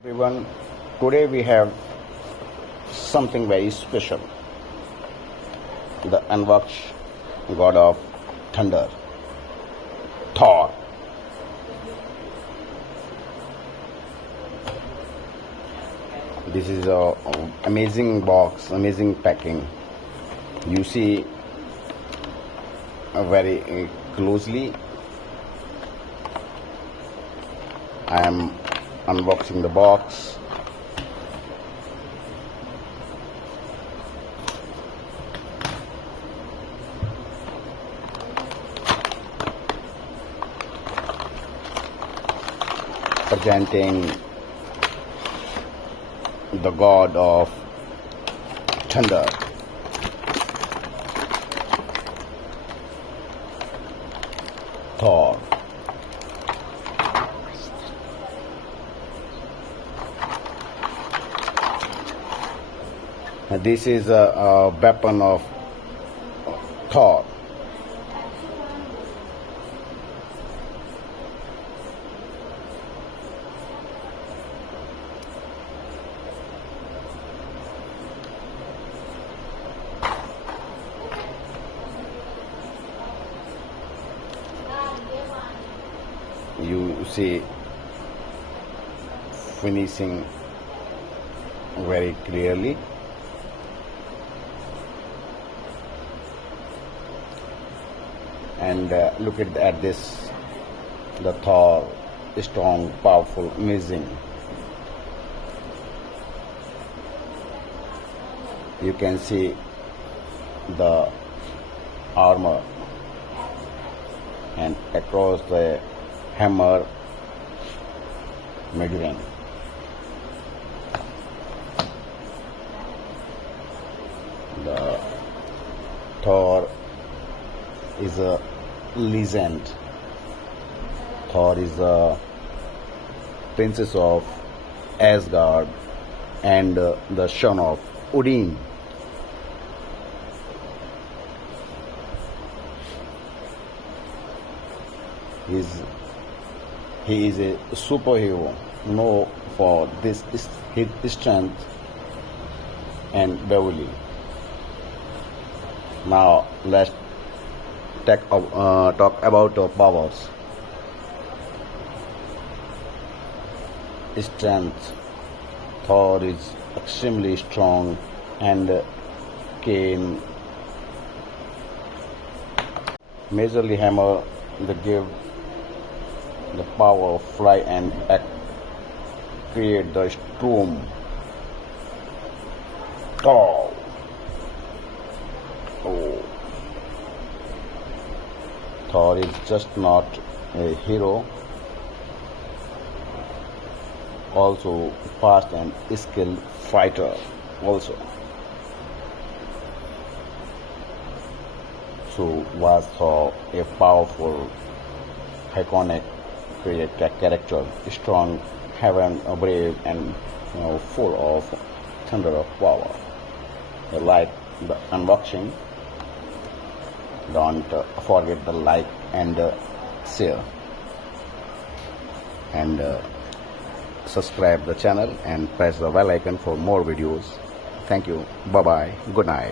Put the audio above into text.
Everyone, today we have something very special. The unwatched god of thunder, Thor. This is a amazing box, amazing packing. You see very closely. I am unboxing the box. Presenting the god of thunder, Thor. This is a weapon of Thor. You see finishing very clearly. And look at this, the Thor, strong, powerful, amazing. You can see the armor, and across the hammer, Mjolnir. The Thor is a legend. Thor is a princess of Asgard and the son of Odin. He is a superhero known for his strength and bravery. Now let's talk about powers. Strength. Thor is extremely strong and can majorly hammer the give the power of fly and create the storm. Thor. Oh. Thor is just not a hero, also fast and skilled fighter also. So was Thor a powerful, iconic character, strong, heaven, brave, and full of thunder of power. Like the unboxing. Don't forget the like and share, and subscribe the channel and press the bell icon for more videos. Thank you. Bye bye. Good night.